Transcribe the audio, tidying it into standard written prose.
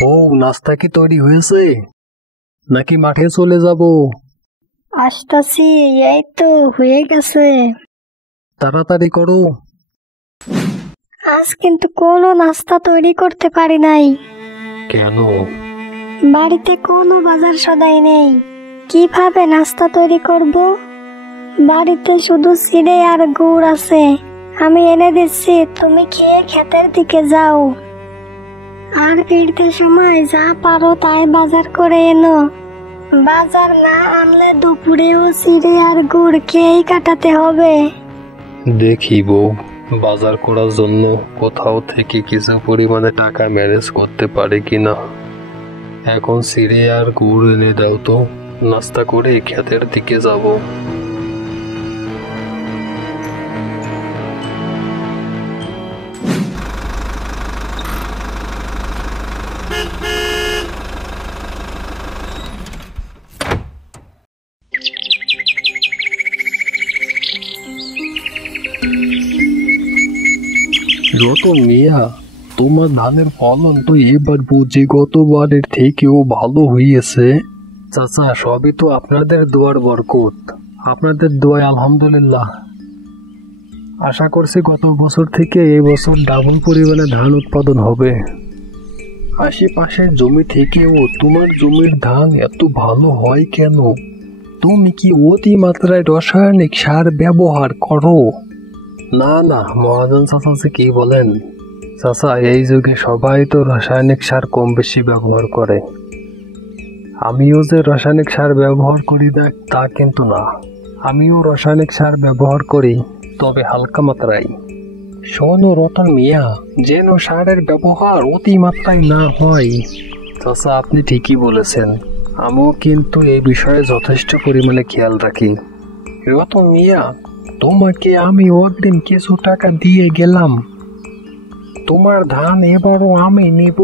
বউ, নাস্তা কি তৈরি হয়েছে নাকি মাঠে চলে যাব? আসতাছি, এই তো হয়ে গেছে। তাড়াতাড়ি করো। আজ কিন্তু কোনো নাস্তা তৈরি করতে পারি নাই। কেন? বাড়িতে কোনো বাজার সদাই নেই, কিভাবে নাস্তা তৈরি করব? বাড়িতে শুধু চিড়ে আর গুড় আছে, আমি এনে দিচ্ছি, তুমি খেয়ে ক্ষেতের দিকে যাও। আর ফিরতে সময় যা পারো তাই বাজার করে এনো। বাজার না আনলে দুপুরেও চিড়ে আর গুড় খেয়েই কাটাতে হবে। দেখি বউ, বাজার করার জন্য কোথাও থেকে কিছু পরিমাণে টাকা ম্যানেজ করতে পারে কিনা। এখন চিড়ে আর গুড় এনে দাও তো, নাস্তা করে ক্ষেতের দিকে যাব। যত মিয়া, তোমার ধানের ফলন তো এবার বুঝি গতবারের থেকেও ভালো হইয়েছে। চাচা, সবই তো আপনাদের দোয়ার বরকত, আপনাদের দোয়ায় আলহামদুলিল্লাহ। আশা করছি গত বছর থেকে এই বছর ডাবল পরিমাণে ধান উৎপাদন হবে। আশেপাশের জমি থেকেও তোমার জমির ধান এত ভালো হয় কেন? তুমি কি অতিমাত্রায় রাসায়নিক সার ব্যবহার করো? না না মহাজন চাচা, কি বলেন? চাচা, এই যুগে সবাই তো রাসায়নিক সার কম বেশি ব্যবহার করে। আমিও যে রাসায়নিক সার ব্যবহার করি না তা কিন্তু না, আমিও রাসায়নিক সার ব্যবহার করি, তবে হালকা মাত্রায়। শোনো রতন মিয়া, যেন সারের ব্যবহার অতিমাত্রায় না হয়। চাচা, আপনি ঠিকই বলেছেন, আমিও কিন্তু এই বিষয়ে যথেষ্ট পরিমাণে খেয়াল রাখি। রতন মিয়া, তোমাকে আমি অগ্রিম কিছু টাকা দিয়ে গেলাম, তোমার ধান এবারও আমি নেব।